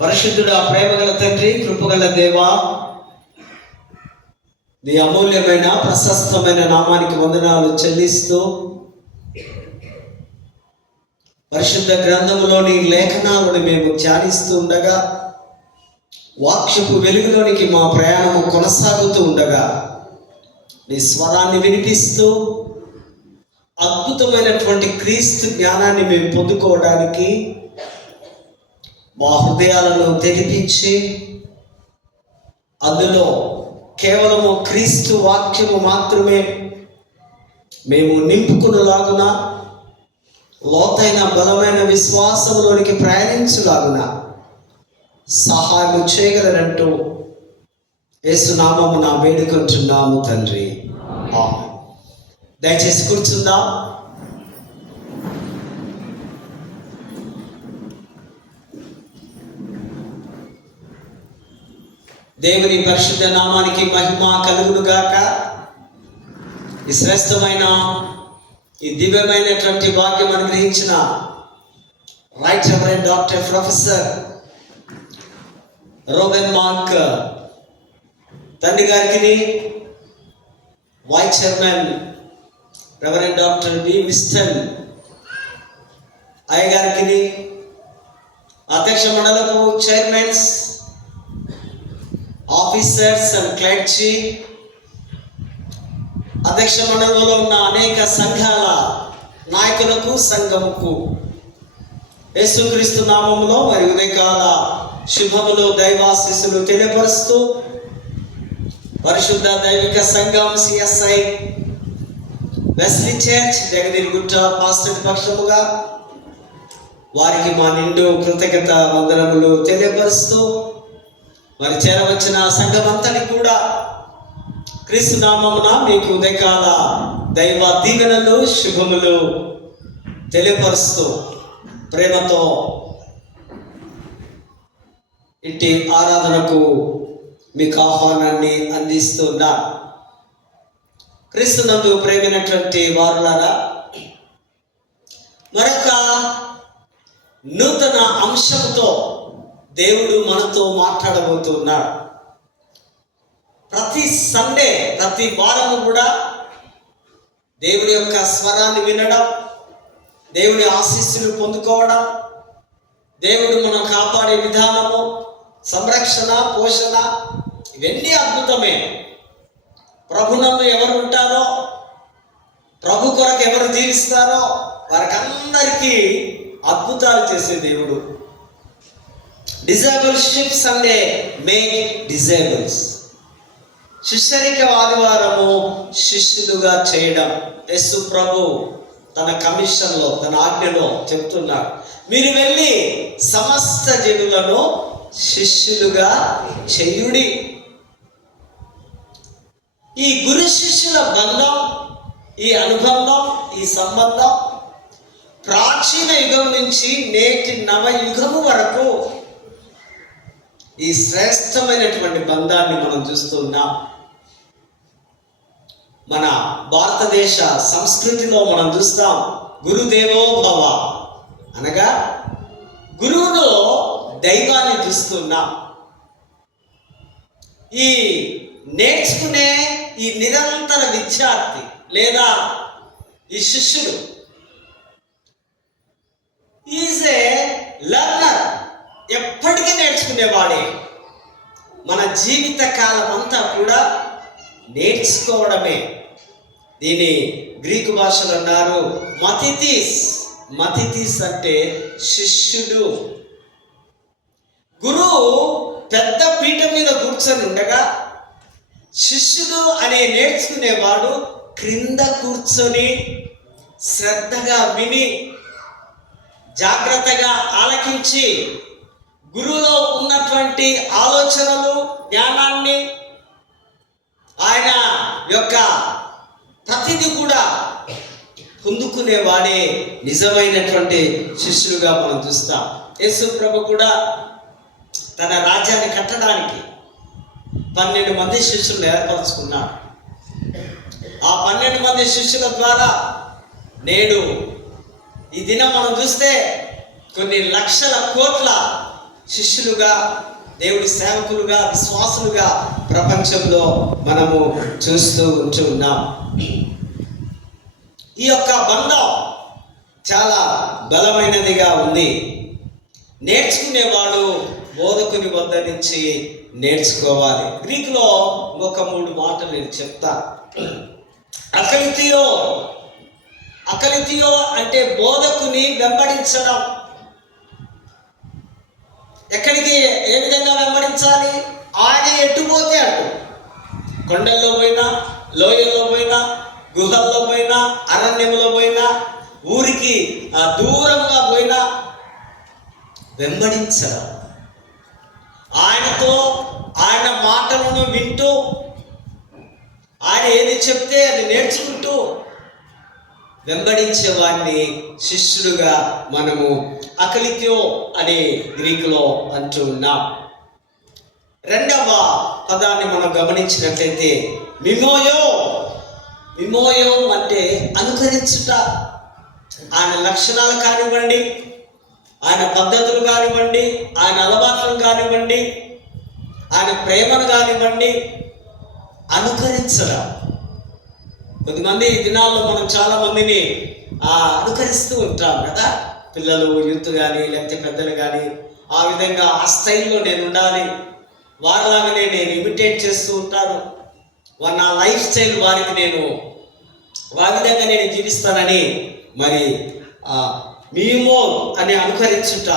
పరిశుద్ధుడా, ప్రేమగల తండ్రి, కృపగల దేవా, నీ అమూల్యమైన ప్రశస్తమైన నామానికి వందనాలు చెల్లిస్తూ పరిశుద్ధ గ్రంథములోని లేఖనాలను మేము ధ్యానిస్తూ ఉండగా, వాక్యపు వెలుగులోనికి మా ప్రయాణము కొనసాగుతూ ఉండగా, నీ స్వరాన్ని వినిపిస్తూ అద్భుతమైనటువంటి క్రీస్తు జ్ఞానాన్ని మేము పొందుకోవడానికి మా హృదయాలను తెరిపించి అందులో కేవలము క్రీస్తు వాక్యము మాత్రమే మేము నింపుకునేలాగున, లోతైన బలమైన విశ్వాసంలోనికి ప్రయాణించులాగున సహాయం చేయగలనంటూ యేసునామమున వేడుకుంటున్నాము తండ్రి. దయచేసి కూర్చుందాం. దేవుని పరిశుద్ధ నామానికి మహిమ కలుగును గాక. ఈ శ్రేష్టమైన ఈ దివ్యమైనటువంటి భాగ్యం అనుగ్రహించిన right reverend doctor professor Reuben Mark తండ్రి గారికి, vice chairman reverend doctor B Whiston అయ్య గారికి, అధ్యక్ష మండలకు చైర్మన్స్, ఆఫీసర్స్ అండ్ క్లర్జీ, అధ్యక్ష మండలంలో ఉన్న అనేక సంఘాల నాయకులకు, సంఘముకు యేసుక్రీస్తు నామములో మరి ఉదయకాల శుభములు దైవాశీస్సులు తెలియపరుస్తూ పరిశుద్ధ దైవిక సంఘం సిఎస్ఐ వెస్లీ చర్చ్ జగదిరిగుట్ట పాస్టర్ పక్షముగా వారికి మా నిండు కృతజ్ఞత వందనములు తెలియపరుస్తూ మరి చేరవచ్చిన సంఘమంతని కూడా క్రీస్తు నామమున మీకు ఉదయకాల దైవ దీవెనలు శుభములు తెలియపరుస్తూ ప్రేమతో ఇంటి ఆరాధనకు మీకు ఆహ్వానాన్ని అందిస్తున్నా. క్రీస్తునందు ప్రేమైనటువంటి వారులారా, మరొక నూతన అంశంతో దేవుడు మనతో మాట్లాడబోతున్నాడు. ప్రతి సండే, ప్రతి వారము కూడా దేవుని యొక్క స్వరాన్ని వినడం, దేవుని ఆశీస్సులు పొందుకోవడం, దేవుడు మనం కాపాడే విధానము, సంరక్షణ, పోషణ ఇవన్నీ అద్భుతమే. ప్రభునందు ఎవరు ఉంటారో, ప్రభు కొరకు ఎవరు జీవిస్తారో వారికి అందరికీ అద్భుతాలు చేసే దేవుడు. డిజేబుల్షిప్ సండే మేక్ డిజేబుల్స్. శిష్యరిక ఆదివారము శిష్యులుగా చేయడం యేసు ప్రభు తన కమిషన్లో, తన ఆజ్ఞలో చెప్తున్నాడు, మీరు వెళ్ళి సమస్త జనులను శిష్యులుగా చేయుడి. ఈ గురు శిష్యుల బంధం, ఈ అనుబంధం, ఈ సంబంధం ప్రాచీన యుగం నుంచి నేటి నవయుగము వరకు ఈ శ్రేష్టమైనటువంటి బంధాన్ని మనం చూస్తున్నాం. మన భారతదేశ సంస్కృతిలో మనం చూస్తాం, గురుదేవో భవ అనగా గురువులో దైవాన్ని చూస్తున్నాం. ఈ నేర్చుకునే ఈ నిరంతర విద్యార్థి లేదా ఈ శిష్యుడు ఈజ్ ఏ లర్నర్, ఎప్పటికీ నేర్చుకునేవాడే. మన జీవిత కాలం అంతా కూడా నేర్చుకోవడమే. దీని గ్రీకు భాషలో అన్నారు మథితిస్. మథితిస్ అంటే శిష్యుడు. గురువు పెద్ద పీఠం మీద కూర్చొని ఉండగా శిష్యుడు అనే నేర్చుకునేవాడు క్రింద కూర్చొని శ్రద్ధగా విని జాగ్రత్తగా ఆలకించి గురువులో ఉన్నటువంటి ఆలోచనలు, జ్ఞానాన్ని, ఆయన యొక్క ప్రతిదీ కూడా పొందుకునేవాడే నిజమైనటువంటి శిష్యులుగా మనం చూస్తాం. యేసు ప్రభు కూడా తన రాజ్యాన్ని కట్టడానికి 12 మంది శిష్యులను ఏర్పరచుకున్నాడు. ఆ 12 మంది శిష్యుల ద్వారా నేడు ఈ దినం మనం చూస్తే కొన్ని లక్షల కోట్ల శిష్యులుగా, దేవుడి సేవకులుగా, విశ్వాసులుగా ప్రపంచంలో మనము చూస్తూ ఉంటున్నాం. ఈ యొక్క బంధం చాలా బలమైనదిగా ఉంది. నేర్చుకునేవాడు బోధకుని వద్ద నుంచి నేర్చుకోవాలి. గ్రీకులో ఒక 3 మాటలు నేను చెప్తా. అకలితియో అంటే బోధకుని వెంబడించడం. ఎక్కడికి, ఏ విధంగా వెంబడించాలి? ఆయన ఎట్టుపోతే అటు, కొండల్లో పోయినా, లోయల్లో పోయినా, గుహల్లో పోయినా, అరణ్యంలో పోయినా, ఊరికి దూరంగా పోయినా వెంబడించడం. ఆయనతో, ఆయన మాటలను వింటూ, ఆయన ఏది చెప్తే అది నేర్చుకుంటూ వెంబడించే వాడిని శిష్యులుగా మనము అకలిత్యో అనే గ్రీకులో అంటూ ఉన్నాం. రెండవ పదాన్ని మనం గమనించినట్లయితే మిమోయో అంటే అనుకరించుట. ఆయన లక్షణాలు కానివ్వండి, ఆయన పద్ధతులు కానివ్వండి, ఆయన అలవాట్లను కానివ్వండి, ఆయన ప్రేమను కానివ్వండి, అనుకరించడం. కొద్దిమంది ఈ దినాల్లో మనం చాలా మందిని అనుకరిస్తూ ఉంటాం కదా. పిల్లలు, యూత్ కానీ, లేకపోతే పెద్దలు కానీ, ఆ విధంగా ఆ స్టైల్లో నేను ఉండాలి, వారిలాగానే నేను ఇమిటేట్ చేస్తూ ఉంటాను, నా లైఫ్ స్టైల్ వారికి నేను వారి విధంగా నేను జీవిస్తానని మరి మీమో అని అనుకరించుట.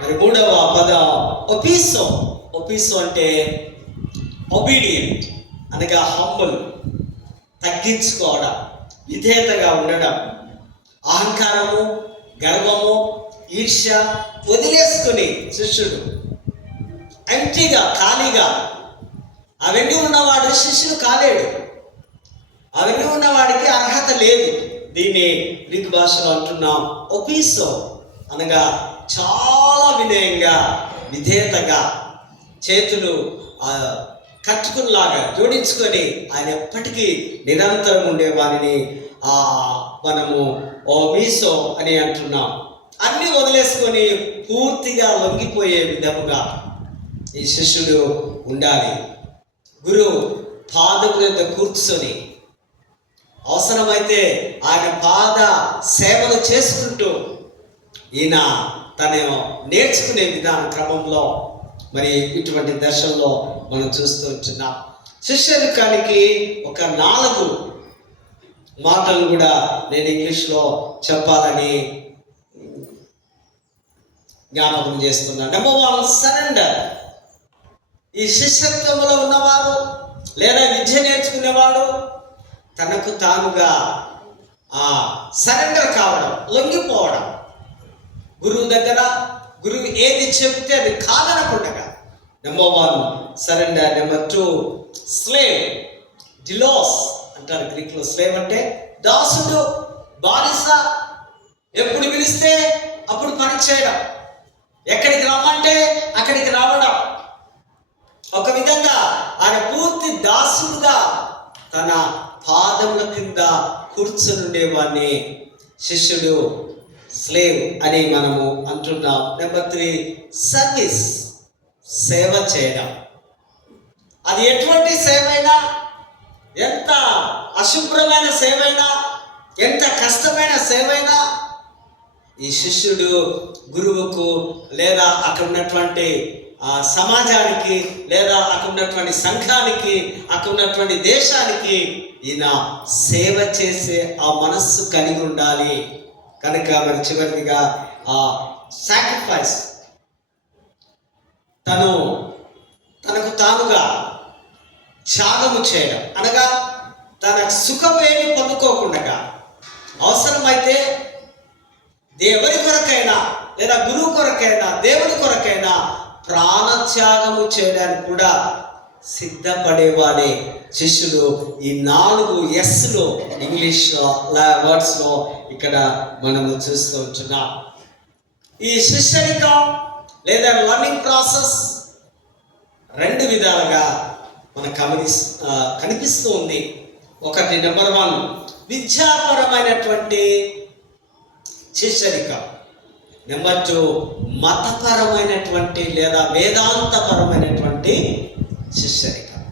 మరి 3వ పదం ఒపీసో అంటే ఒబీడియంట్ అనగా హంబుల్, తగ్గించుకోవడం, విధేయతగా ఉండడం, అహంకారము, గర్వము, ఈర్ష్య వదిలేసుకుని శిష్యుడు ఎంటీగా, ఖాళీగా, అవన్నీ ఉన్నవాడు శిష్యుడు కాలేడు. అవన్నీ ఉన్నవాడికి అర్హత లేదు. దీన్ని గ్రీకు భాషలో అంటున్నాం ఒపీసో అనగా చాలా వినయంగా, విధేయతగా, చేతులు కట్టుకునిలాగా జోడించుకొని ఆయన ఎప్పటికీ నిరంతరం ఉండే వారిని మనము మీసో అని అంటున్నాం. అన్నీ వదిలేసుకొని పూర్తిగా లొంగిపోయే విధముగా ఈ శిష్యుడు ఉండాలి. గురువు పాదముల మీద కూర్చొని అవసరమైతే ఆయన పాద సేవలు చేసుకుంటూ ఈయన తను నేర్చుకునే విధాన క్రమంలో మరి ఇటువంటి దశల్లో మనం చూస్తూ ఉంటున్నాం. శిష్యరికానికి ఒక 4 మాటలు కూడా నేను ఇంగ్లీష్లో చెప్పాలని జ్ఞాపకం చేస్తున్నాను. Number 1, surrender. ఈ శిష్యత్వంలో ఉన్నవారు లేదా విద్య నేర్చుకునేవాడు తనకు తానుగా సరెండర్ కావడం, లొంగిపోవడం. గురువు దగ్గర గురువు ఏది చెప్తే అది కాదనకుండా. Number 1 surrender. నెంబర్ 2 స్లేవ్, డిలోస్ అంటారు గ్రీకులో. స్లేవ్ అంటే దాసుడు, బానిస. ఎప్పుడు పిలిస్తే అప్పుడు పని చేయడం, ఎక్కడికి రమ్మంటే అక్కడికి రావడం. ఒక విధంగా ఆయన పూర్తి దాసుడుగా తన పాదముల కింద కూర్చొని ఉండేవాడిని శిష్యుడు, స్లేవ్ అని మనము అంటున్నాం. నెంబర్ 3 సర్వీస్, సేవ చేయడం. అది ఎటువంటి సేవైనా, ఎంత అశుభ్రమైన సేవైనా, ఎంత కష్టమైన సేవైనా ఈ శిష్యుడు గురువుకు లేదా అక్కడ ఉన్నటువంటి సమాజానికి లేదా అక్కడ ఉన్నటువంటి సంఘానికి, అక్కడ ఉన్నటువంటి దేశానికి ఈయన సేవ చేసే ఆ మనస్సు కలిగి ఉండాలి. కనుక మరి చివరిగా సాక్రిఫైస్, తనకు తానుగా త్యాగము చేయడం అనగా తన సుఖమేమి పొందుకోకుండా అవసరమైతే ఎవరి కొరకైనా లేదా గురువు కొరకైనా దేవుని కొరకైనా ప్రాణత్యాగము చేయడానికి కూడా సిద్ధపడేవాడే శిష్యుడు. ఈ 4 Sలో ఇంగ్లీష్ వర్డ్స్లో ఇక్కడ మనము చూస్తూ ఉంటున్నాం. ఈ శిష్యరికం లేదా లర్నింగ్ ప్రాసెస్ 2 విధాలుగా మనకు కనిపిస్తూ ఉంది. ఒకటి నెంబర్ 1 విద్యాపరమైనటువంటి శిష్యరికం. నెంబర్ 2 మతపరమైనటువంటి లేదా వేదాంతపరమైనటువంటి శిష్యరికం.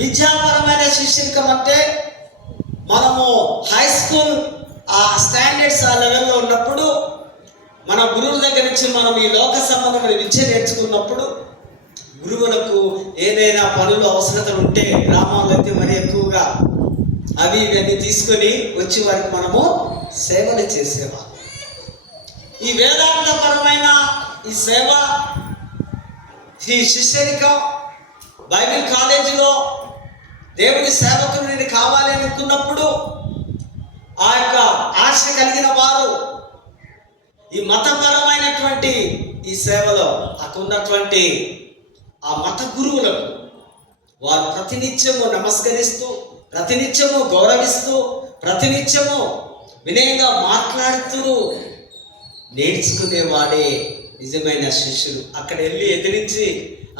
విద్యాపరమైన శిష్యరికం అంటే మనము హై స్కూల్ ఆ స్టాండర్డ్స్ ఆ లెవెల్లో ఉన్నప్పుడు మన గురువుల దగ్గర నుంచి మనం ఈ లోక సంబంధమైన విద్య నేర్చుకున్నప్పుడు గురువులకు ఏదైనా పనులు అవసరతలు ఉంటే గ్రామాల్లో అయితే మరి ఎక్కువగా అవి ఇవన్నీ తీసుకొని వచ్చి వారికి మనము సేవలు చేసేవాళ్ళం. ఈ వేదాంతపరమైన ఈ సేవ, ఈ శిష్యరికం, బైబిల్ కాలేజీలో దేవుని సేవకులు నేను కావాలి అనుకున్నప్పుడు ఆ యొక్క ఆశ కలిగిన వారు ఈ మతపరమైనటువంటి ఈ సేవలో అక్కడున్నటువంటి ఆ మత గురువులకు వారు ప్రతినిత్యము నమస్కరిస్తూ, ప్రతినిత్యము గౌరవిస్తూ, ప్రతినిత్యము వినయంగా మాట్లాడుతూ నేర్చుకునేవాడే నిజమైన శిష్యుడు. అక్కడ వెళ్ళి ఎదిరించి,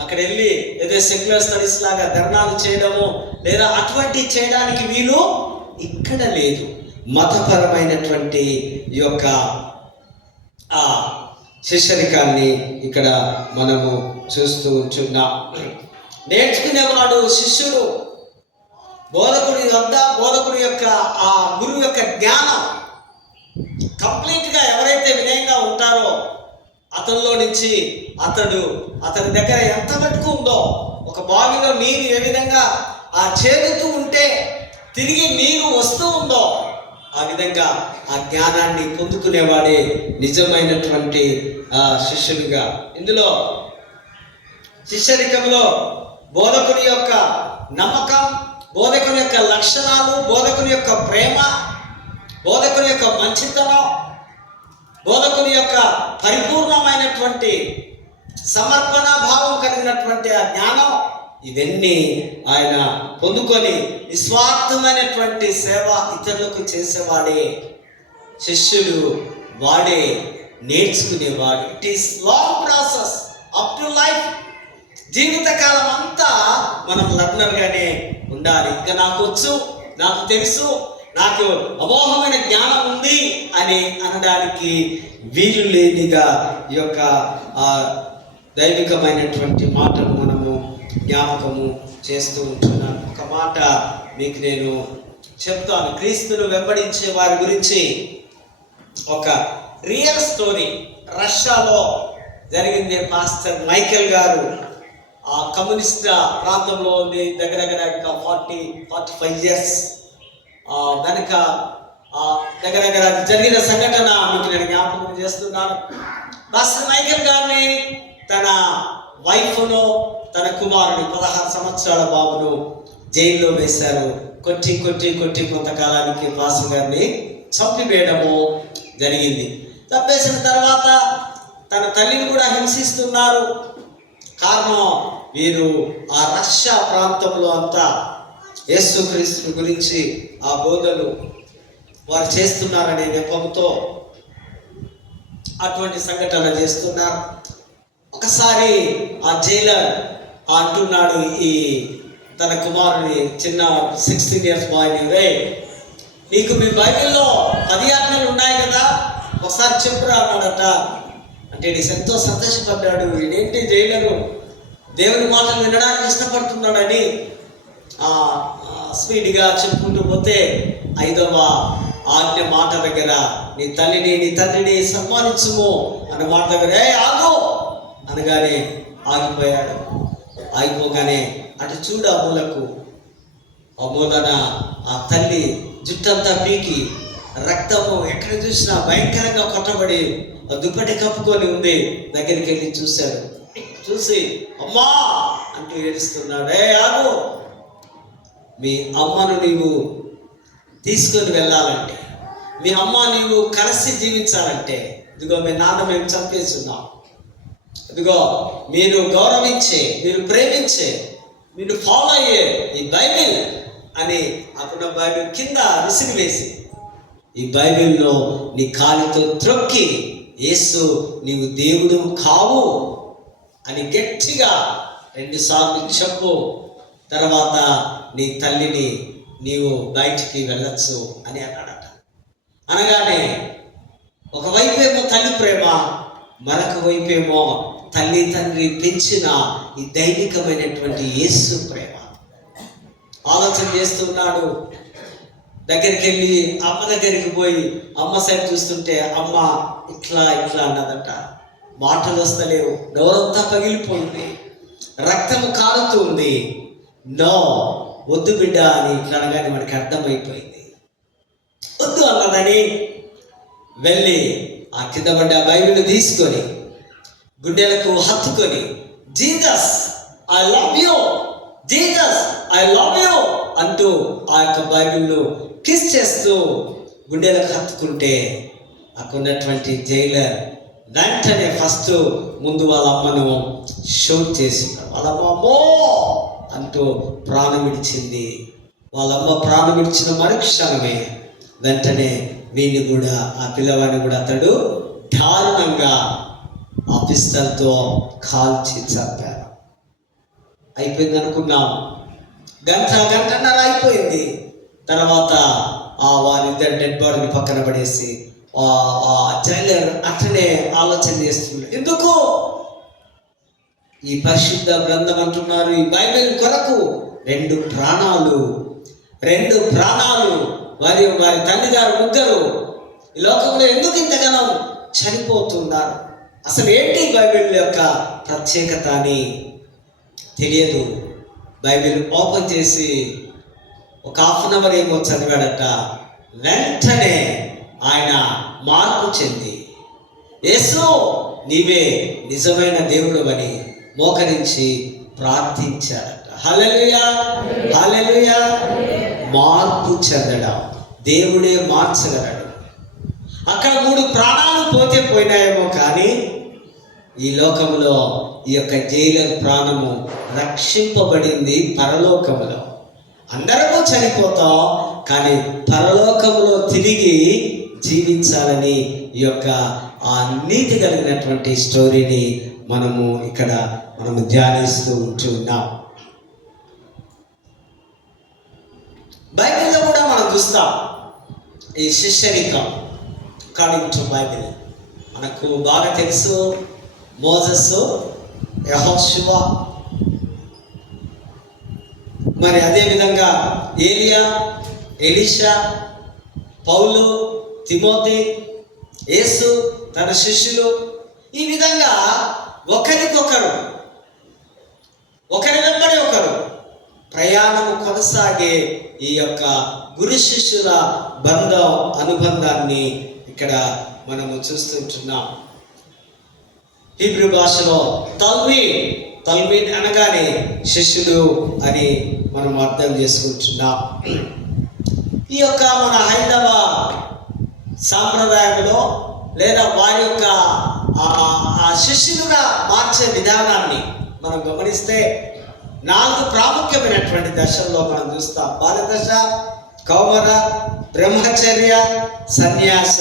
అక్కడ వెళ్ళి ఏదో సెక్యులర్ స్టడీస్ లాగా ధర్నాలు చేయడము లేదా అటువంటి చేయడానికి వీలు ఇక్కడ లేదు. మతపరమైనటువంటి ఈ యొక్క ఆ శిష్యరికాన్ని ఇక్కడ మనము చూస్తూ ఉంటున్నాం. నేర్చుకునేవాడు శిష్యుడు. బోధకుడి వద్ద బోధకుడి యొక్క ఆ గురువు యొక్క జ్ఞానం కంప్లీట్గా ఎవరైతే వినయంగా ఉంటారో అతనిలో నుంచి అతని దగ్గర ఎంత మటుకు ఉందో, ఒక బావిలో నీరు ఏ విధంగా ఆ చేదుతూ ఉంటే తిరిగి నీరు వస్తూ ఉందో ఆ విధంగా ఆ జ్ఞానాన్ని పొందుకునేవాడే నిజమైనటువంటి శిష్యుడిగా. ఇందులో శిష్యరికంలో బోధకుని యొక్క నమ్మకం, బోధకుని యొక్క లక్షణాలు, బోధకుని యొక్క ప్రేమ, బోధకుని యొక్క మంచితనం, బోధకుని యొక్క పరిపూర్ణమైనటువంటి సమర్పణ భావం కలిగినటువంటి ఆ జ్ఞానం, ఇవన్నీ ఆయన పొందుకొని నిస్వార్థమైనటువంటి సేవ ఇతరులకు చేసేవాడే శిష్యుడు, వాడే నేర్చుకునేవాడు. It is long process up to life. జీవితకాలం అంతా మనం లర్నర్గానే ఉండాలి. ఇక నాకు వచ్చు, నాకు తెలుసు, నాకు అమోఘమైన జ్ఞానం ఉంది అని అనడానికి వీలు లేనిగా ఈ యొక్క దైవికమైనటువంటి మాటను మనము జ్ఞాపకము చేస్తూ ఉంటున్నాను. ఒక మాట మీకు నేను చెప్తాను. క్రీస్తును వెంబడించే వారి గురించి ఒక రియల్ స్టోరీ రష్యాలో జరిగింది. పాస్టర్ మైకేల్ గారు ఆ కమ్యూనిస్ట్ ప్రాంతంలో ఉంది, దగ్గర 45 ఇయర్స్ వెనక దగ్గర జరిగిన సంఘటన మీకు నేను జ్ఞాపకం చేస్తున్నాను. పాస్టర్ మైకేల్ గారిని తన వైఫ్ను, తన కుమారుని 16 సంవత్సరాల బాబును జైల్లో వేశారు. కొట్టి కొంతకాలానికి పాస్టర్ గారిని చంపివేయడము జరిగింది. చంపేసిన తర్వాత తన తల్లిని కూడా హింసిస్తున్నారు. కారణం వీరు ఆ రష్యా ప్రాంతంలో అంతా యేసుక్రీస్తు గురించి ఆ బోధలు వారు చేస్తున్నారనే నెపంతో అటువంటి సంఘటన చేస్తున్నారు. ఒకసారి ఆ జైలర్ అంటున్నాడు ఈ తన కుమారుని, చిన్న 16 ఇయర్స్ బాయ్ని, నీకు మీ బైబిల్లో 10 ఆజ్ఞలు ఉన్నాయి కదా, ఒకసారి చెప్పురా అన్నాడట. అంటే ఎంతో సంతోషపడ్డాడు. ఇదేంటి జైలరు దేవుని మాటలు వినడానికి ఇష్టపడుతున్నాడని స్పీడ్గా చెప్పుకుంటూ పోతే 5వ ఆజ్ఞ మాట దగ్గర నీ తల్లిని నీ తండ్రిని సన్మానించుము అన్న మాట దగ్గర ఆగు అనగానే ఆగిపోయాడు. ఆగిపోగానే అటు చూడు ఆ మూలన ఆ తల్లి జుట్టంతా పీకి రక్తము ఎక్కడ చూసినా భయంకరంగా కొట్టబడి దుప్పటి కప్పుకొని ఉంది. దగ్గరికి వెళ్ళి చూశాడు. చూసి అమ్మా అంటూ ఏడుస్తున్నాడు. ఆగు, మీ అమ్మను నీవు తీసుకొని వెళ్ళాలంటే, మీ అమ్మ నీవు కలిసి జీవించాలంటే, ఇదిగో మీ నాన్న మేము చంపేస్తున్నాం, ఇదిగో మీరు గౌరవించే, మీరు ప్రేమించే, మీరు ఫాలో అయ్యే ఈ బైబిల్ అని అక్కడ బైబిల్ కింద విసిరివేసి ఈ బైబిల్లో నీ కాలితో త్రొక్కి యేసు నీవు దేవుడు కావు అని గట్టిగా 2 సార్లు చెప్పు, తర్వాత నీ తల్లిని నీవు బయటికి వెళ్ళొచ్చు అని అన్నాడట. అనగానే ఒకవైపేమో తల్లి ప్రేమ, మరొక వైపేమో తల్లి తండ్రి పెంచిన ఈ దైవికమైనటువంటి యేసు ప్రేమ. ఆలోచన చేస్తున్నాడు. దగ్గరికి వెళ్ళి అమ్మ దగ్గరికి పోయి అమ్మ సైడ్ చూస్తుంటే అమ్మ ఇట్లా ఇట్లా అన్నదట. మాటలు వస్తలేవు, నోరంతా పగిలిపోయింది, రక్తము కారుతుంది. నో, వద్దు బిడ్డ అని ఇట్లా అనగానే మనకి అర్థమైపోయింది. వద్దు అన్నదని వెళ్ళి ఆ కింద పడ్డ బైబిల్ తీసుకొని గుండెలకు హత్తుకొని Jesus I love you, Jesus I love you అంటూ ఆ యొక్క బైబిల్లో కిస్ చేస్తూ గుండెలకు హత్తుకుంటే అక్కడున్నటువంటి జైలర్ వెంటనే ఫస్ట్ ముందు వాళ్ళ అమ్మను షూట్ చేసి వాళ్ళ అమ్మో అంటూ ప్రాణం విడిచింది. వాళ్ళమ్మ ప్రాణం విడిచిన మరుక్షణమే వెంటనే వీడిని కూడా, ఆ పిల్లవాడిని కూడా అతడు దారుణంగా ఆ పిస్తల్తో కాల్చి చంపారు. అయిపోయింది అనుకున్నాం. గంటన్నర అయిపోయింది. తర్వాత వారిద్దరు డెడ్ బాడీని పక్కన పడేసి జైలర్ అట్లనే ఆలోచన చేస్తున్నాడు. ఎందుకు ఈ పరిశుద్ధ గ్రంథం అంటున్నారు, ఈ బైబిల్ కొరకు రెండు ప్రాణాలు వారి తల్లి గారు ముగ్గురు ఈ లోకంలో ఎందుకు ఇంతగానో చనిపోతున్నారు? అసలు ఏంటి బైబిల్ యొక్క ప్రత్యేకత అని తెలియదు. బైబిల్ ఓపెన్ చేసి ఒక ½ ఏమో చదివాడట. వెంటనే ఆయన మార్పు చెంది యేసు నీవే నిజమైన దేవుడు అని మోకరించి ప్రార్థించాడట. హల్లెలూయా, హల్లెలూయా. మార్పు చెందడం, దేవుడే మార్చగలడు. అక్కడ 3 ప్రాణాలు పోయినాయేమో కానీ ఈ లోకంలో ఈ యొక్క జైలర్ ప్రాణము రక్షింపబడింది పరలోకములో. అందరము చనిపోతాం, కానీ పరలోకములో తిరిగి జీవించాలని ఈ యొక్క ఆ నీతి కలిగినటువంటి స్టోరీని మనము ధ్యానిస్తూ ఉంటున్నాం. బైబిల్లో కూడా మనం చూస్తాం ఈ శిష్యరికం అకార్డింగ్ టు బైబిల్. మనకు బాగా తెలుసు మోసెస్, యెహోషువ, మరి అదేవిధంగా ఏలియా, ఎలీషా, పౌలు, తిమోతి, యేసు, తన శిష్యులు, ఈ విధంగా ఒకరికొకరు ఒకరి వెంబడి ఒకరు ప్రయాణము కొనసాగే ఈ యొక్క గురు శిష్యుల అనుబంధాన్ని ఇక్కడ మనము చూస్తుంటున్నాం. హీబ్రూ భాషలో తల్మీద్ అనగానే శిష్యులు అని మనం అర్థం చేసుకుంటున్నాం. ఈ యొక్క మన హైందవ సాంప్రదాయంలో లేదా వారి యొక్క ఆ శిష్యులుగా మార్చే విధానాన్ని మనం గమనిస్తే 4 ప్రాముఖ్యమైనటువంటి దశల్లో మనం చూస్తాం. బాలదశ, కౌమార, బ్రహ్మచర్య, సన్యాస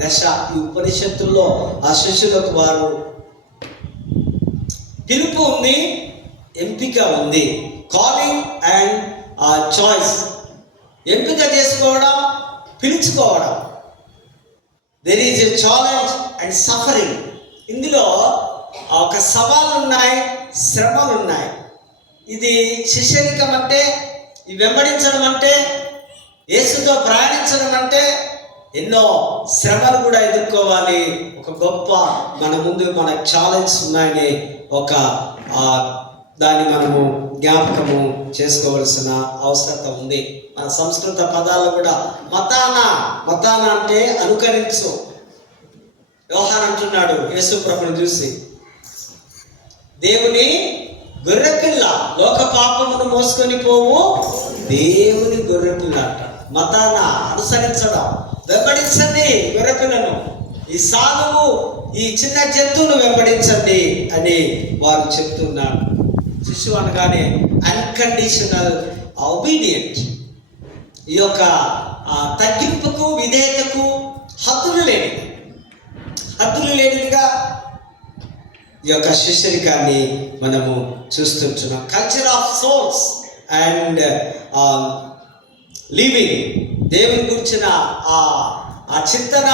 దశ. ఈ ఉపనిషత్తుల్లో ఆ శిష్యులకు వారు పిలుపు ఉంది, ఎంపిక ఉంది. Calling and choice. ఎంపిక చేసుకోవడం, పిలుచుకోవడం. There is a challenge and suffering. ఇందులో ఒక సవాళ్ళు ఉన్నాయి, శ్రమలు ఉన్నాయి. ఇది శిష్యరికం అంటే, ఈ వెంబడించడం అంటే, యేసుతో ప్రయాణించడం అంటే ఎన్నో శ్రమలు కూడా ఎదుర్కోవాలి. ఒక గొప్ప మన ముందు మన ఛాలెంజ్ ఉన్నాయని దాన్ని మనము జ్ఞాపకము చేసుకోవలసిన అవసరత ఉంది. మన సంస్కృత పదాలు కూడా మతాన అంటే అనుకరించు. యోహాన్ అంటున్నాడు యేసు ప్రభువుని చూసి, దేవుని గొర్రెపిల్ల, లోక పాపమును మోసుకొని పోవు దేవుని గొర్రెపిల్ల అంట. మతాన అనుసరించడం, వెంబడించండి గొర్రెపిల్లను, ఈ సాధువు, ఈ చిన్న జంతువును వెంబడించండి అని వారు చెప్తున్నారు. శిశువు అనగానే అన్కండిషనల్ ఒబీడియంట్. ఈ యొక్క తగ్గింపుకు, విధేయతకు హద్దులు లేనిదిగా ఈ యొక్క శిష్యరికాన్ని మనము చూస్తుంటున్నాం. Culture of souls and living. దేవుని గురించిన ఆ చింతన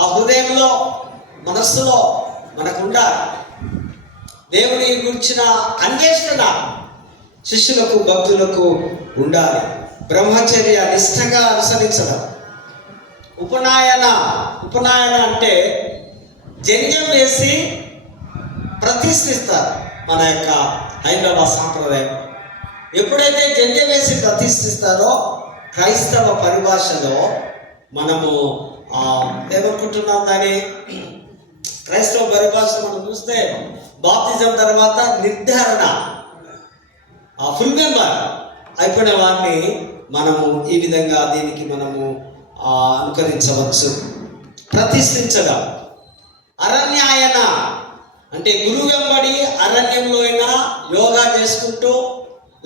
ఆ హృదయంలో మనస్సులో మనకు ఉండాలి. దేవుని గురించిన అన్వేషణ శిష్యులకు భక్తులకు ఉండాలి. బ్రహ్మచర్య నిష్ఠగా అనుసరించడం. ఉపనయన అంటే జంధ్యం వేసి ప్రతిష్ఠిస్తారు మన యొక్క హైందవ సాంప్రదాయం. ఎప్పుడైతే జంధ్యం వేసి ప్రతిష్ఠిస్తారో క్రైస్తవ పరిభాషలో మనము ఏమనుకుంటున్నాం దాన్ని, క్రైస్తవ పరిభాష మనం చూస్తే బాప్తిజం తర్వాత నిర్ధారణ, ఫుల్ మెంబర్ అయిపోయిన వారిని మనము ఈ విధంగా దీనికి మనము అనుకరించవచ్చు. ప్రతిష్ఠించడం. అరణ్యాయన అంటే గురువు వెంబడి అరణ్యంలో అయినా యోగా చేసుకుంటూ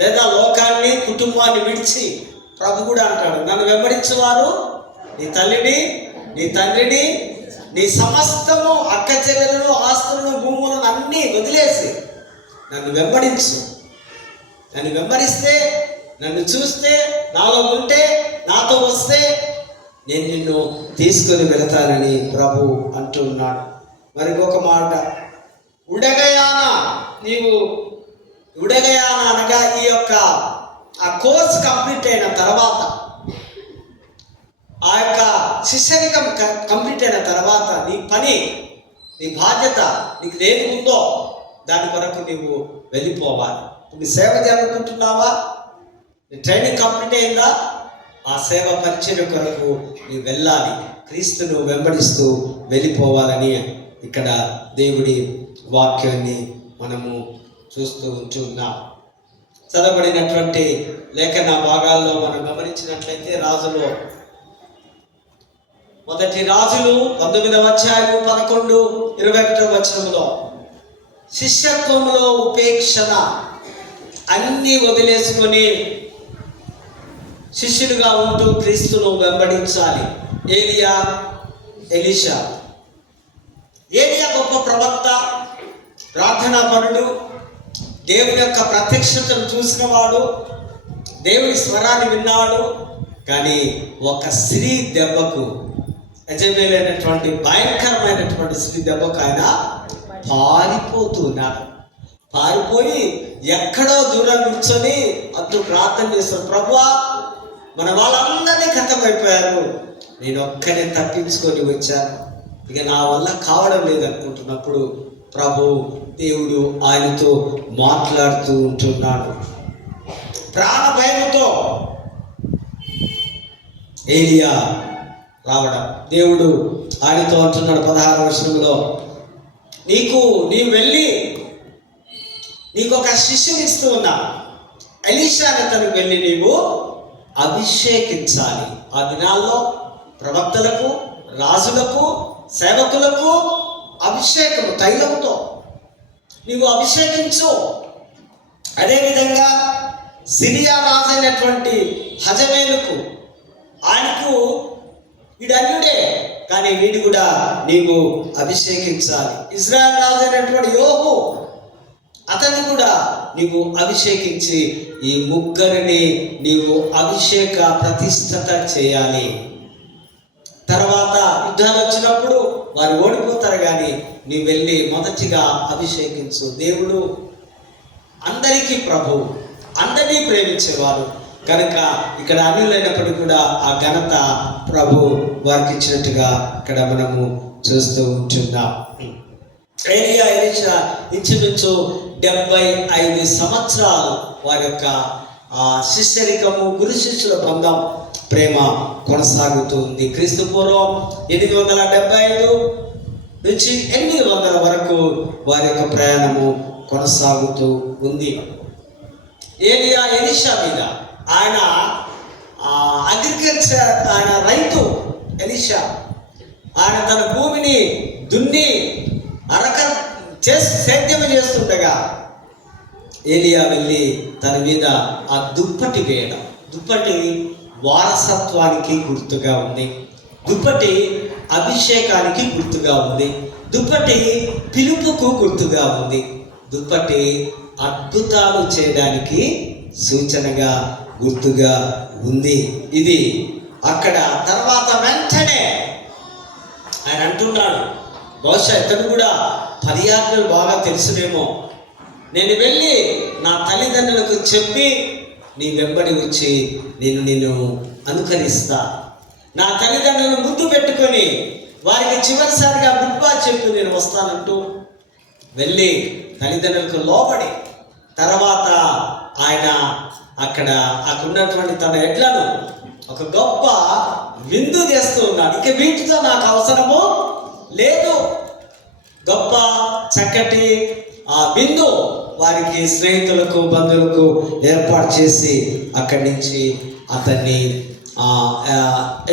లేదా లోకాన్ని కుటుంబాన్ని విడిచి, ప్రభు కూడా అంటాడు, నన్ను వెంబడించేవారు నీ తల్లిని నీ తండ్రిని నీ సమస్తము అక్క చెల్లెలను ఆస్తులను భూములను అన్నీ వదిలేసి నన్ను వెంబడించు. నన్ను వెంబడిస్తే, నన్ను చూస్తే, నాలో ఉంటే, నాతో వస్తే నేను నిన్ను తీసుకొని వెళతానని ప్రభు అంటున్నాడు. మరి ఒక మాట, ఉడగయాన అనగా ఈ యొక్క ఆ కోర్స్ కంప్లీట్ అయిన తర్వాత, ఆ యొక్క శిష్యరికం కంప్లీట్ అయిన తర్వాత నీ పని, నీ బాధ్యత నీకు ఏది ఉందో దాని కొరకు నీవు వెళ్ళిపోవాలి. నీ సేవ జరుపుకుంటున్నావా? నీ ట్రైనింగ్ కంప్లీట్ అయిందా? ఆ సేవ పరిచయం కొరకు నీవు వెళ్ళాలి. క్రీస్తును వెంబడిస్తూ వెళ్ళిపోవాలని ఇక్కడ దేవుడి వాక్యాన్ని మనము చూస్తూ ఉంటున్నాం. చదవబడినటువంటి లేఖన భాగాల్లో మనం గమనించినట్లయితే రాజులు, మొదటి రాజులు 19వ అధ్యాయము 11-21 వచనంలో శిష్యత్వంలో ఉపేక్షణ అన్నీ వదిలేసుకొని శిష్యులుగా ఉంటూ క్రీస్తును వెంబడించాలి. ఎలీషా గొప్ప ప్రవక్త, ప్రార్థనాపరుడు, దేవుని యొక్క ప్రత్యక్షతను చూసినవాడు, దేవుని స్వరాన్ని విన్నాడు. కానీ ఒక స్త్రీ దెబ్బకు, యజమేలైనటువంటి భయంకరమైనటువంటి స్త్రీ దెబ్బకు ఆయన పారిపోతున్నాడు. పారిపోయి ఎక్కడో దూరం కూర్చొని అతను ప్రార్థన చేస్తాడు, ప్రభువా మన వాళ్ళందరినీ ఖతమైపోయారు, నేను ఒక్కనే తప్పించుకొని వచ్చాను, ఇక నా వల్ల కావడం లేదనుకుంటున్నప్పుడు ప్రభు దేవుడు ఆయనతో మాట్లాడుతూ ఉంటున్నాడు. ప్రాణ భయంతో ఏలియా రావడం, దేవుడు ఆయనతో అంటున్నాడు 16వ వచనంలో, నీవు వెళ్ళి నీకు ఒక శిష్యుని ఇస్తూ ఉన్నా, ఎలీషా అనే తనకు వెళ్ళి నీవు అభిషేకించాలి. ఆ దినాల్లో ప్రవక్తలకు, రాజులకు, సేవకులకు అభిషేకము తైలంతో నీవు అభిషేకించు. అదేవిధంగా సిరియా రాజు అయినటువంటి హజమేలుకు, ఆయనకు వీడు అన్యుడే కానీ వీడు కూడా నీవు అభిషేకించాలి. ఇజ్రాయెల్ రాజు అయినటువంటి యోబు, అతన్ని కూడా నీవు అభిషేకించి ఈ ముగ్గురిని నీవు అభిషేక ప్రతిష్ఠత చేయాలి. తర్వాత యుద్ధాలు వచ్చినప్పుడు వారు ఓడిపోతారు, కానీ నీవు వెళ్ళి మొదటిగా అభిషేకించు. దేవుడు అందరికీ ప్రభు, అందరినీ ప్రేమించేవారు కనుక ఇక్కడ అన్యులైనప్పటికీ కూడా ఆ ఘనత ప్రభు వారికి ఇచ్చినట్టుగా ఇక్కడ మనము చూస్తూ ఉంటున్నాం. ఎలీషా ఇంచుమించు 75 సంవత్సరాలు వారి యొక్క శిష్యరికము, గురు శిష్యుల బంధం, ప్రేమ కొనసాగుతూ ఉంది. క్రీస్తు పూర్వం 875 నుంచి 800 వరకు వారి యొక్క ప్రయాణము కొనసాగుతూ ఉంది. ఎలీషా మీద ఆయన అగ్రికల్చర్, ఆయన రైతు ఎలీషా, ఆయన తన భూమిని దున్ని సేద్యం చేస్తుండగా ఏలియా వెళ్ళి తన మీద ఆ దుప్పటి వేయడం. దుప్పటి వారసత్వానికి గుర్తుగా ఉంది, దుప్పటి అభిషేకానికి గుర్తుగా ఉంది, దుప్పటి పిలుపుకు గుర్తుగా ఉంది, దుప్పటి అద్భుతాలు చేయడానికి సూచనగా గుర్తుగా ఉంది. ఇది అక్కడ తర్వాత వెంటనే ఆయన అంటున్నాడు, బహుశా ఇతను కూడా 10 ఆజ్ఞలు బాగా తెలుసునేమో, నేను వెళ్ళి నా తల్లిదండ్రులకు చెప్పి నీ వెంబడి వచ్చి నేను అనుకరిస్తా, నా తల్లిదండ్రులను ముందు పెట్టుకొని వారికి చివరిసారిగా గుడ్ బై చెప్పి నేను వస్తానంటూ వెళ్ళి తల్లిదండ్రులకు లోబడి తర్వాత ఆయన అక్కడ ఉన్నటువంటి తన ఎడ్లను ఒక గొప్ప విందు చేస్తూ ఉన్నాడు. ఇక వీటితో నాకు అవసరము లేదు. గొప్ప చక్కటి ఆ విందు వారికి స్నేహితులకు బంధువులకు ఏర్పాటు చేసి అక్కడి నుంచి అతన్ని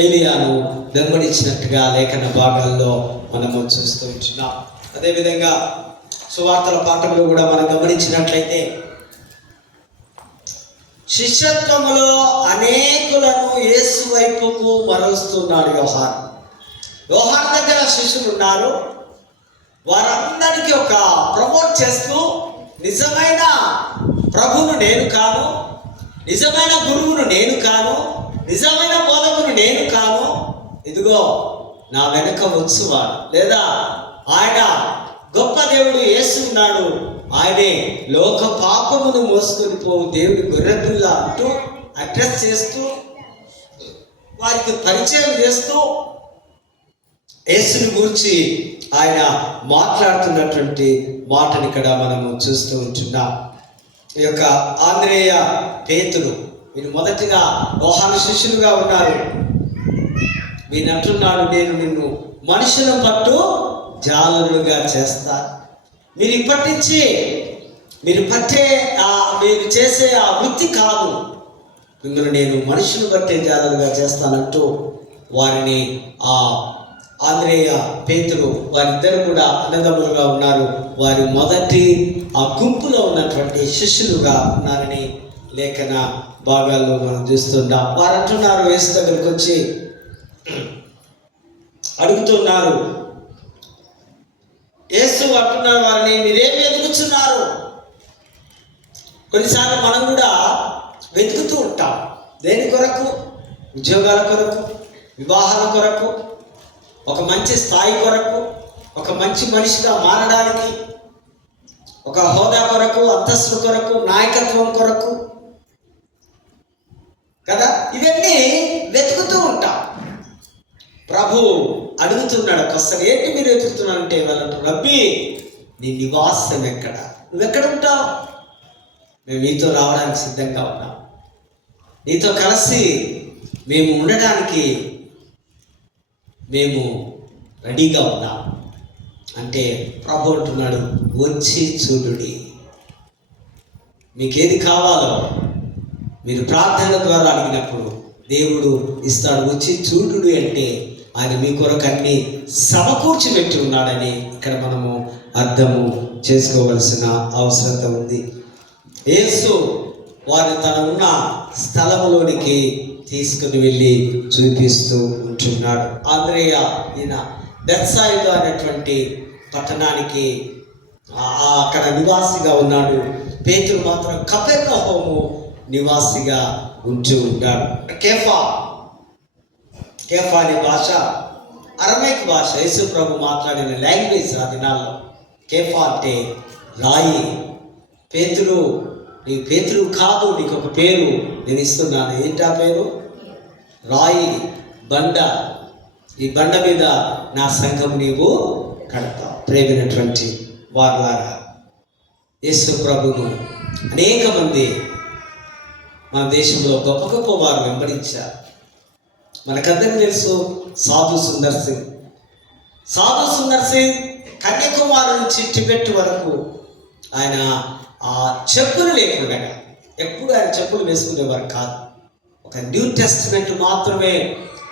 ఏలియాను వెంబడించినట్టుగా లేఖన భాగాల్లో మనము చూస్తూ ఉంటున్నాం. అదేవిధంగా సువార్తల పాఠంలో కూడా మనం గమనించినట్లయితే శిష్యత్వములో అనేకులను యేసు వైపుకు మరలుస్తున్నాడు యోహాను దగ్గర శిష్యులు ఉన్నారు. వారందరికీ ఒక ప్రమోట్ చేస్తూ నిజమైన ప్రభువును నేను కాను, నిజమైన గురువును నేను కాను, నిజమైన బోధకును నేను కాను, ఇదిగో నా వెనక వచ్చువాడు, లేదా ఆయన గొప్ప దేవుడు యేసు ఉన్నాడు, ఆయనే లోక పాపమును మోసుకొని పోవు దేవుడి గొర్రెపిల్ల అంటూ అడ్రస్ చేస్తూ వారికి పరిచయం చేస్తూ యేసుని గురించి ఆయన మాట్లాడుతున్నటువంటి మాటని ఇక్కడ మనము చూస్తూ ఉంటున్నాం. ఈ యొక్క ఆంద్రేయ, పేతురు వీరు మొదటిగా యోహాను శిష్యులుగా ఉన్నారు. వీరు అంటున్నాడు, నేను నిన్ను మనుషుల పట్టు జాలరులుగా చేస్తా. మీరు ఇప్పటి నుంచి మీరు చేసే ఆ వృత్తి కాదు, మిమ్మల్ని నేను మనుషులు బట్టే జాలరుగా చేస్తానంటూ వారిని ఆంద్రేయ, పేతురు వారిద్దరు కూడా అన్నదమ్ములుగా ఉన్నారు. వారి మొదటి ఆ గుంపులో ఉన్నటువంటి శిష్యులుగా ఉన్నారని లేఖన భాగాల్లో మనం చూస్తున్నాం. వారు అంటున్నారు, యేసు దగ్గరికి వచ్చి అడుగుతున్నారు, యేసు అంటున్నారు వారిని, మీరేమి వెతుకుతున్నారు? కొన్నిసార్లు మనం కూడా వెతుకుతూ ఉంటాం. దేని కొరకు? ఉద్యోగాల కొరకు, వివాహాల కొరకు, ఒక మంచి స్థాయి కొరకు, ఒక మంచి మనిషిగా మారడానికి, ఒక హోదా కొరకు, అంతస్తు కొరకు, నాయకత్వం కొరకు కదా, ఇవన్నీ వెతుకుతూ ఉంటాం. ప్రభు అడుగుతున్నాడు ఒకసారి, ఏంటి మీరు వెతుకుతున్నారంటే వాళ్ళంటారు, రబ్బీ నీ నివాసం ఎక్కడ? నువ్వెక్కడ ఉంటావు? మేము నీతో రావడానికి సిద్ధంగా ఉన్నాం, నీతో కలిసి మేము ఉండడానికి మేము రెడీగా ఉన్నాం అంటే ప్రభు అంటున్నాడు, వచ్చి చూడుడి. మీకేది కావాలో మీరు ప్రార్థన ద్వారా అడిగినప్పుడు దేవుడు ఇస్తాడు. వచ్చి చూడుడు అంటే ఆయన మీ కొరకు అన్ని సమకూర్చి పెట్టి ఉన్నాడని ఇక్కడ మనము అర్థము చేసుకోవలసిన అవసరత ఉంది. యేసు వారు తన ఉన్న స్థలములోనికి తీసుకుని వెళ్ళి చూపిస్తూ ఉంటున్నాడు. ఆంద్రేయ ఈయన బెత్సాయిదా అనేటువంటి పట్టణానికి అక్కడ నివాసిగా ఉన్నాడు. పేతురు మాత్రం కపెర్నహూము నివాసిగా ఉంటూ ఉంటాడు. కేఫా అనే భాష అరమైక్ భాష. యేసు ప్రభు మాట్లాడిన లాంగ్వేజ్ ఆ దినాల్లో. కేఫా అంటే రాయి. పేతురు, నీ పేతురు కాదు, నీకు ఒక పేరు నేను ఇస్తున్నాను. ఏంటా పేరు? రాయి, బండ. ఈ బండ మీద నా సంఘం నీవు కడతావు. ప్రేమైనటువంటి వారులారా, యేసు ప్రభును అనేక మంది మన దేశంలో గొప్ప గొప్ప వారు వెంబడించారు. మనకందరికీ తెలుసు సాధు సుందర్ సింగ్ కన్యాకుమారి నుంచి టిబెట్ వరకు ఆయన ఆ చెప్పులు లేకుండా, ఎప్పుడు ఆయన చెప్పులు వేసుకునేవారు కాదు. ఒక న్యూ టెస్టిమెంట్ మాత్రమే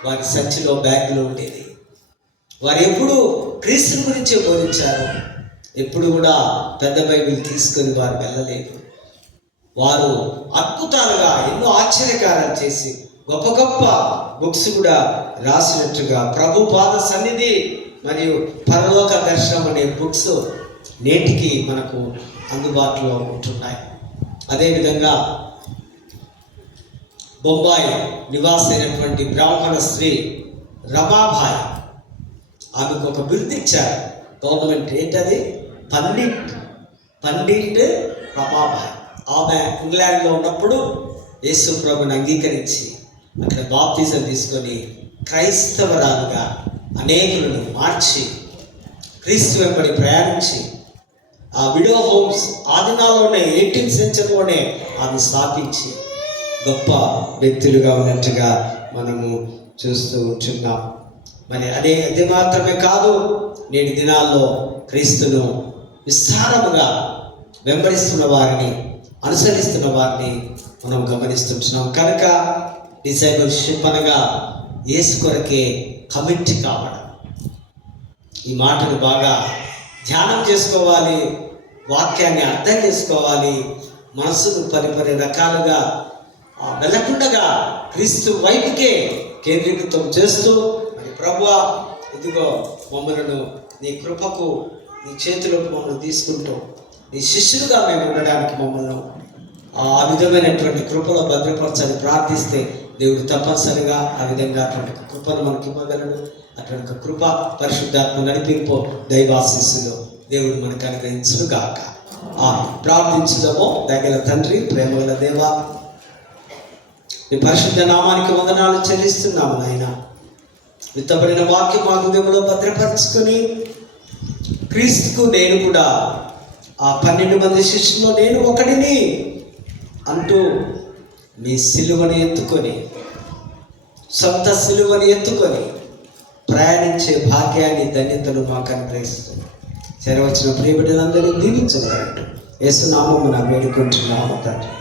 వారి సంచిలో, బ్యాగ్లో ఉండేది. వారు ఎప్పుడు క్రీస్తుని గురించే బోధించారు. ఎప్పుడు కూడా పెద్ద బైబిల్ తీసుకొని వారు వెళ్ళలేదు. వారు అద్భుతాలుగా ఎన్నో ఆశ్చర్యకారాలు చేసి గొప్ప గొప్ప బుక్స్ కూడా రాసినట్టుగా ప్రభు పాద సన్నిధి మరియు పరలోక దర్శనం అనే బుక్స్ నేటికి మనకు అందుబాటులో ఉంటున్నాయి. అదేవిధంగా బొంబాయి నివాసైనటువంటి బ్రాహ్మణ స్త్రీ రమాబాయి, ఆమెకు ఒక బిరుదు ఇచ్చారు గవర్నమెంట్. ఏంటది? పండిట్ రమాబాయి. ఆమె ఇంగ్లాండ్లో ఉన్నప్పుడు యేసు ప్రభుని అంగీకరించి అక్కడ బాప్తిజం తీసుకొని క్రైస్తవరాలుగా అనేకులను మార్చి క్రీస్తు వెంబడి ప్రయాణించి ఆ విడో హోమ్స్ ఆ దినాల్లోనే 18th సెంచరీలోనే ఆమె స్థాపించి గొప్ప వ్యక్తులుగా ఉన్నట్టుగా మనము చూస్తూ ఉంటున్నాం. మరి అదే మాత్రమే కాదు, నేటి దినాల్లో క్రీస్తును విస్తారముగా వెంబడిస్తున్న వారిని, అనుసరిస్తున్న వారిని మనం గమనిస్తుంటున్నాం. కనుక డిసైబుల్షిప్ అనగా యేసు కొరకే కమిట్ కావడం. ఈ మాటను బాగా ధ్యానం చేసుకోవాలి, వాక్యాన్ని అర్థం చేసుకోవాలి, మనసును పరి రకాలుగా వెళ్ళకుండగా క్రీస్తు వైపుకే కేంద్రీకృతం చేస్తూ, మరి ప్రభువా ఇదిగో మమ్మలను నీ కృపకు, నీ చేతులకు మమ్మల్ని తీసుకుంటూ నీ శిష్యులుగా మేము ఉండడానికి మమ్మల్ని ఆ విధమైనటువంటి కృపలో భద్రపరచని ప్రార్థిస్తే దేవుడు తప్పనిసరిగా ఆ విధంగా అటువంటి కృపను మనకి ఇవ్వగలడు. అటువంటి కృప, పరిశుద్ధాత్మ నడిపింపు, దైవాశీస్సులు దేవుడు మనకు అనుగ్రహించుగాక. ప్రార్థించుదాము. దగ్గర తండ్రి, ప్రేమగల దేవా, నీ పరిశుద్ధ నామానికి వందనాలు చెల్లిస్తున్నాము నాయన. విత్తబడిన వాక్యం మా హృదయంలో భద్రపరుచుకొని క్రీస్తుకు నేను కూడా ఆ 12 మంది శిష్యుల్లో నేను ఒకడిని అంటూ మీ సిలువను ఎత్తుకొని, సొంత సిలువను ఎత్తుకొని ప్రయాణించే భాగ్యాన్ని, ధన్యతను మాకు అనుగ్రహిస్తుంది. చేరవచ్చిన ప్రియబిడ్డలందరినీ దీవించగలరు. యేసు నామమున వేడుకుంటున్నాము తండ్రి.